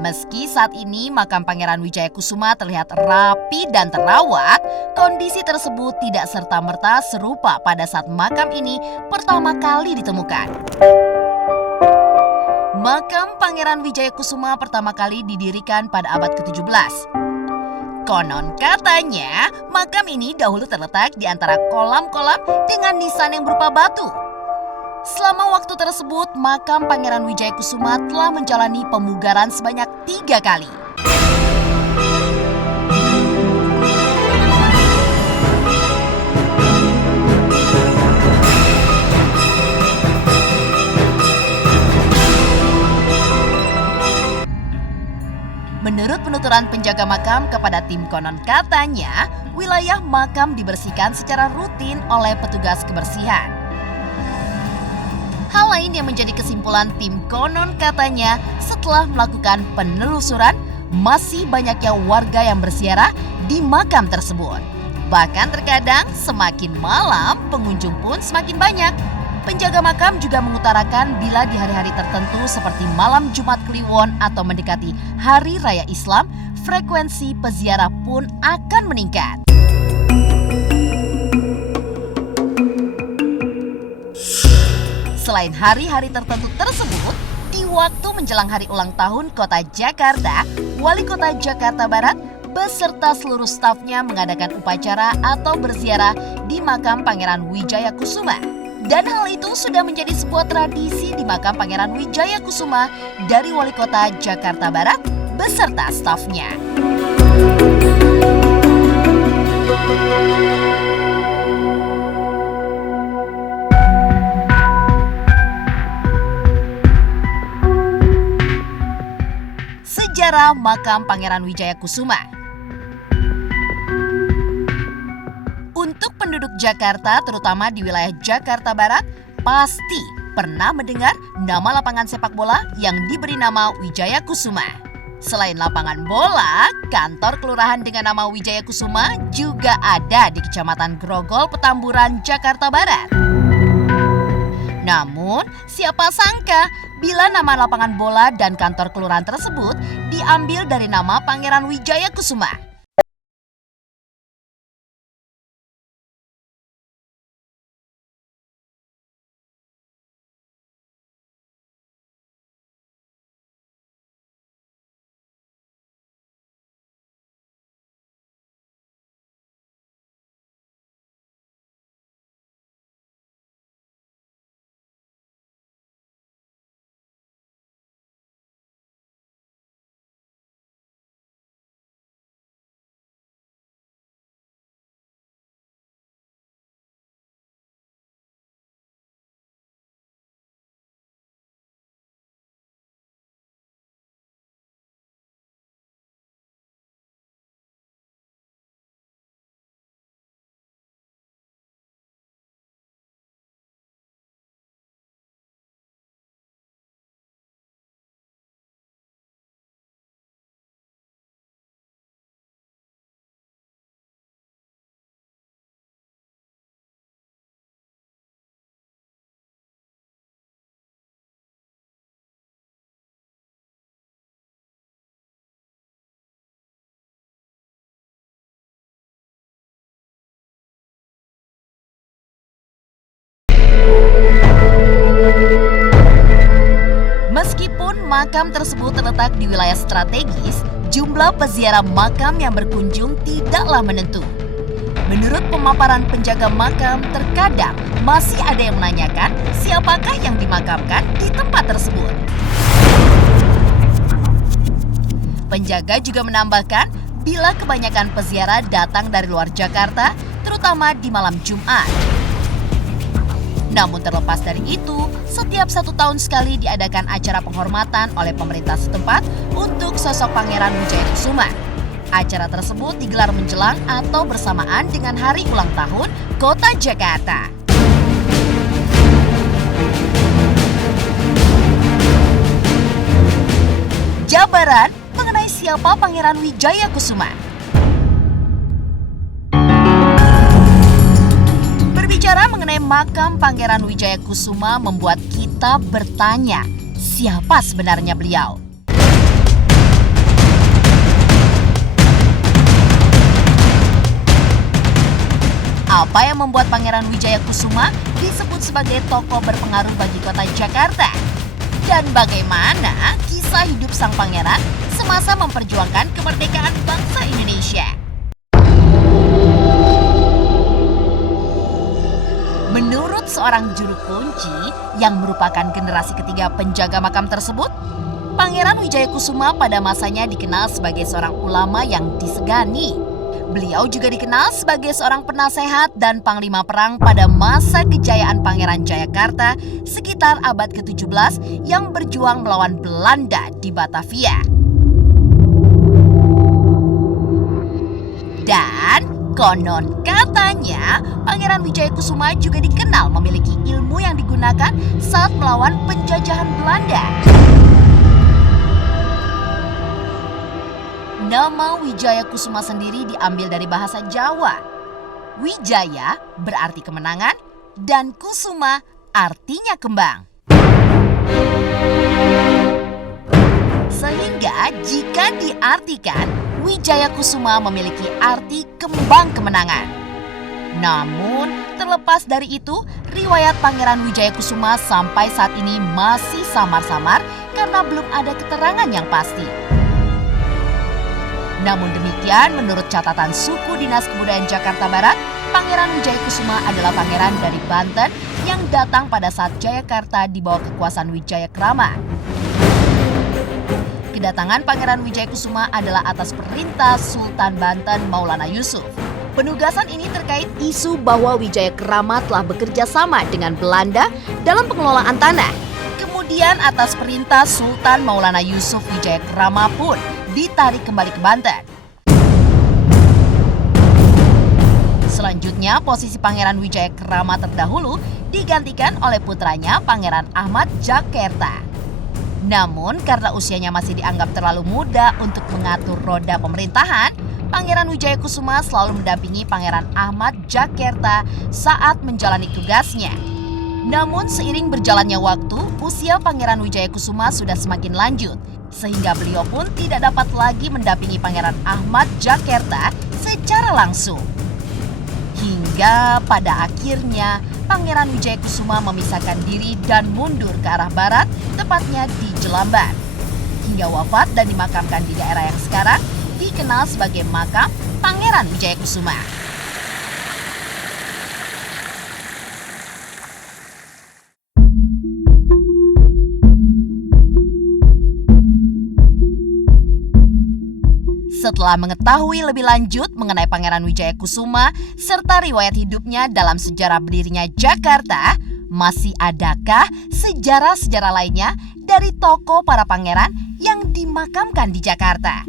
Meski saat ini makam Pangeran Wijayakusuma terlihat rapi dan terawat, kondisi tersebut tidak serta-merta serupa pada saat makam ini pertama kali ditemukan. Makam Pangeran Wijayakusuma pertama kali didirikan pada abad ke-17. Konon katanya, makam ini dahulu terletak di antara kolam-kolam dengan nisan yang berupa batu. Selama waktu tersebut, makam Pangeran Wijayakusuma telah menjalani pemugaran sebanyak 3 kali. Menurut penuturan penjaga makam kepada tim konon katanya, wilayah makam dibersihkan secara rutin oleh petugas kebersihan. Hal lain yang menjadi kesimpulan tim konon katanya, setelah melakukan penelusuran, masih banyaknya warga yang berziarah di makam tersebut. Bahkan terkadang semakin malam, pengunjung pun semakin banyak. Penjaga makam juga mengutarakan bila di hari-hari tertentu seperti malam Jumat Kliwon atau mendekati Hari Raya Islam, frekuensi peziarah pun akan meningkat. Selain hari-hari tertentu tersebut, di waktu menjelang hari ulang tahun Kota Jakarta, Wali Kota Jakarta Barat beserta seluruh stafnya mengadakan upacara atau berziarah di makam Pangeran Wijayakusuma. Dan hal itu sudah menjadi sebuah tradisi di makam Pangeran Wijayakusuma dari Wali Kota Jakarta Barat beserta stafnya. Sejarah makam Pangeran Wijayakusuma. Untuk penduduk Jakarta, terutama di wilayah Jakarta Barat, pasti pernah mendengar nama lapangan sepak bola yang diberi nama Wijayakusuma. Selain lapangan bola, kantor kelurahan dengan nama Wijayakusuma juga ada di Kecamatan Grogol, Petamburan, Jakarta Barat. Namun, siapa sangka bila nama lapangan bola dan kantor kelurahan tersebut diambil dari nama Pangeran Wijayakusuma. Meskipun makam tersebut terletak di wilayah strategis, jumlah peziarah makam yang berkunjung tidaklah menentu. Menurut pemaparan penjaga makam, terkadang masih ada yang menanyakan siapakah yang dimakamkan di tempat tersebut. Penjaga juga menambahkan, bila kebanyakan peziarah datang dari luar Jakarta, terutama di malam Jumat. Namun terlepas dari itu, setiap 1 tahun sekali diadakan acara penghormatan oleh pemerintah setempat untuk sosok Pangeran Wijayakusuma. Acara tersebut digelar menjelang atau bersamaan dengan hari ulang tahun Kota Jakarta. Jabaran mengenai siapa Pangeran Wijayakusuma. Berbicara mengenai makam Pangeran Wijayakusuma membuat kita bertanya, siapa sebenarnya beliau? Apa yang membuat Pangeran Wijayakusuma disebut sebagai tokoh berpengaruh bagi kota Jakarta? Dan bagaimana kisah hidup sang pangeran semasa memperjuangkan kemerdekaan bangsa Indonesia? Menurut seorang juru kunci yang merupakan generasi ketiga penjaga makam tersebut, Pangeran Wijayakusuma pada masanya dikenal sebagai seorang ulama yang disegani. Beliau juga dikenal sebagai seorang penasehat dan panglima perang pada masa kejayaan Pangeran Jayakarta sekitar abad ke-17 yang berjuang melawan Belanda di Batavia. Dan konon katanya Pangeran Wijayakusuma juga dikenal memiliki ilmu yang digunakan saat melawan penjajahan Belanda. Nama Wijayakusuma sendiri diambil dari bahasa Jawa. Wijaya berarti kemenangan dan kusuma artinya kembang. Sehingga jika diartikan, Wijayakusuma memiliki arti kembang kemenangan. Namun, terlepas dari itu, riwayat Pangeran Wijayakusuma sampai saat ini masih samar-samar karena belum ada keterangan yang pasti. Namun demikian, menurut catatan Suku Dinas Kebudayaan Jakarta Barat, Pangeran Wijayakusuma adalah pangeran dari Banten yang datang pada saat Jayakarta di bawah kekuasaan Wijayakrama. Kedatangan Pangeran Wijayakusuma adalah atas perintah Sultan Banten Maulana Yusuf. Penugasan ini terkait isu bahwa Wijayakrama telah bekerja sama dengan Belanda dalam pengelolaan tanah. Kemudian atas perintah Sultan Maulana Yusuf, Wijayakrama pun ditarik kembali ke Banten. Selanjutnya, posisi Pangeran Wijayakrama terdahulu digantikan oleh putranya Pangeran Ahmad Jakerta. Namun, karena usianya masih dianggap terlalu muda untuk mengatur roda pemerintahan, Pangeran Wijayakusuma selalu mendampingi Pangeran Ahmad Jakerta saat menjalani tugasnya. Namun, seiring berjalannya waktu, usia Pangeran Wijayakusuma sudah semakin lanjut, sehingga beliau pun tidak dapat lagi mendampingi Pangeran Ahmad Jakerta secara langsung. Hingga pada akhirnya Pangeran Wijayakusuma memisahkan diri dan mundur ke arah barat, tepatnya di Jelambar. Hingga wafat dan dimakamkan di daerah yang sekarang dikenal sebagai makam Pangeran Wijayakusuma. Setelah mengetahui lebih lanjut mengenai Pangeran Wijayakusuma serta riwayat hidupnya dalam sejarah berdirinya Jakarta, masih adakah sejarah-sejarah lainnya dari tokoh para pangeran yang dimakamkan di Jakarta?